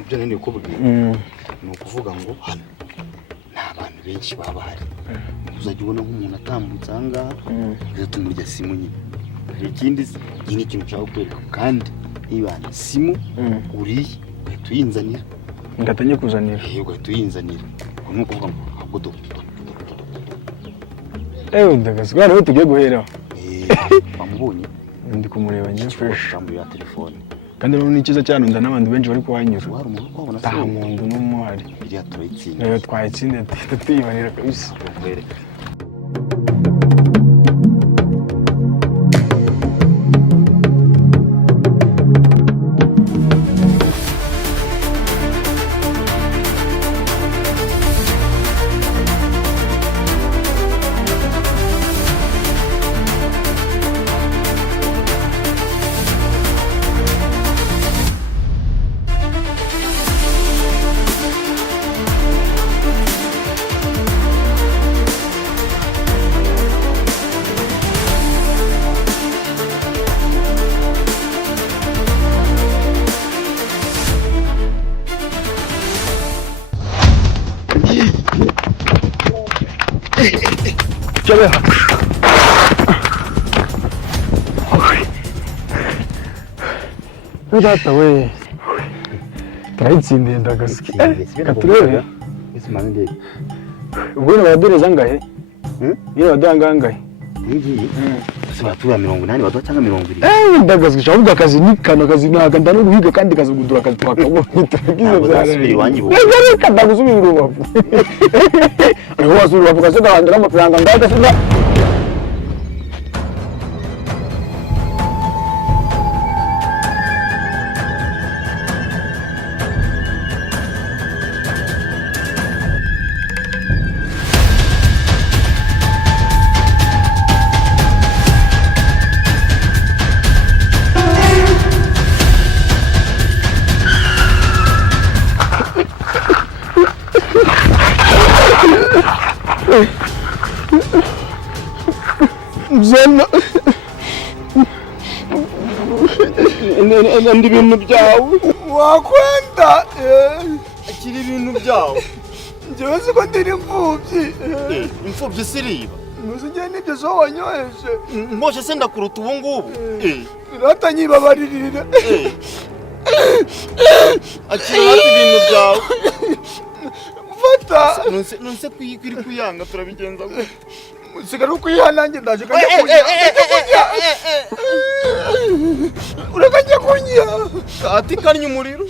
byo nene kubwira ni ukuvuga ngo hano nta bantu benshi baba hari uzajya ubona nk'umuntu atambutse ahangaha rero tumurya simu nyine ikindi ni ikintu cyawe kwereka kandi ibana simu uriye ugahita uyinzanira ngatanye kuzanira ugahita uyinzanira ni ukuvuga ngo agodo ndagazwa rero tugiye guhera bamubonye ndi kumureba nyine fresh ya telefone kandi rero ni cyiza cyane ndana abantu benshi bari kuhanyura wari umuntu kwabona se umuntu n'umuhari iriya turayitsinda twayitsinda tuyibanira kabisa Data we turayitsindiye ndagasuki katurebe isimande ubwo ni badereza ngahe ni badanga ngahe ngiye batura 80 batura cyangwa 20 ndagasuki ahubwo akazi ni kano kazi naga ndano guhiga kandi kazi gudura kazi twakabona turagize byarasubira wanyibo reka ndagusubira urubavu aho wasubira urubavu kazi gahandira amafaranga ngaga sina Zana ndi bintu byawe wakwenda akiri ibintu byawe njyewe siko ndiri imfubyi imfubyi siriba ntuzigeye n'ibyo zo wanyoheje mboshe se ndakuruta ubu ngubu irata nyibabaririre akiri hati ibintu byawe fata nonse kuri kuyanga turabigenza gute sigara ukwiha nanjye ndaje kajya kunya urakajya kunya ati kanya umuriro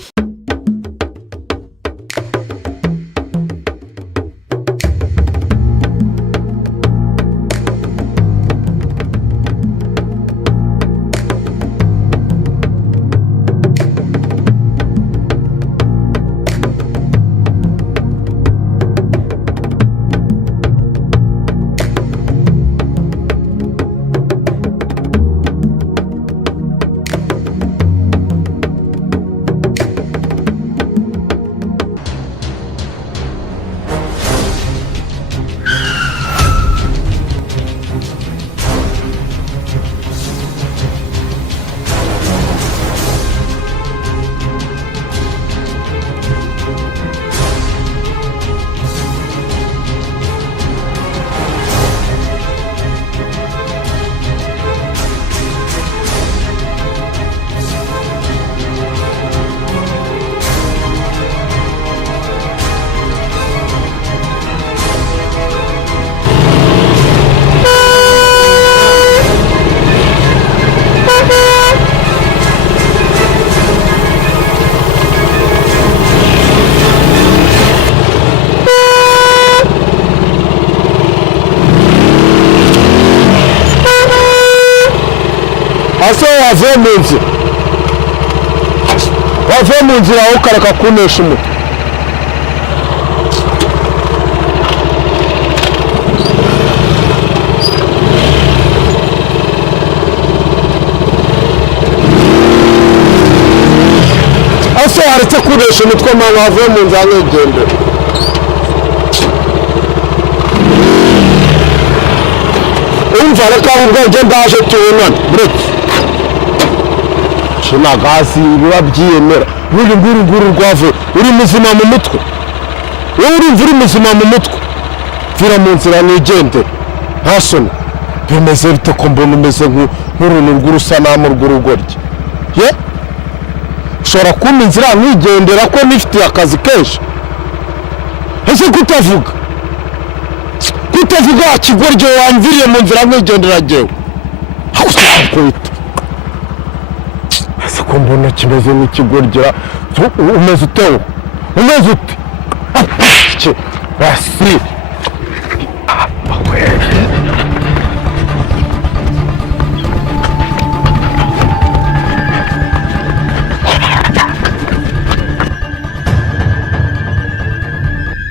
wave mu nzira aho ukareka kunesha umutwe ase haretse kunesha umutwe mwana wave mu nzira nkigendera umva reka ubwenge ndaje tubonana buretse nagasi biba byiyemera nguru rwave uri muzima mu mutwe wowe urumva uri muzima mu mutwe vira mu nzira nigendere nta soni bimeze bite ko mbona umeze nk'uruntu rw'urusanamu rw'urugoryi ye ushobora kumpa inzira nigendera ko nifitiye akazi kenshi ese kutavuga kigoryi wamviriye mu nzira nigendera jyewe hakusakwita ese ko mbona kimeze nk'ikigoryi umeze ute umeze ute basi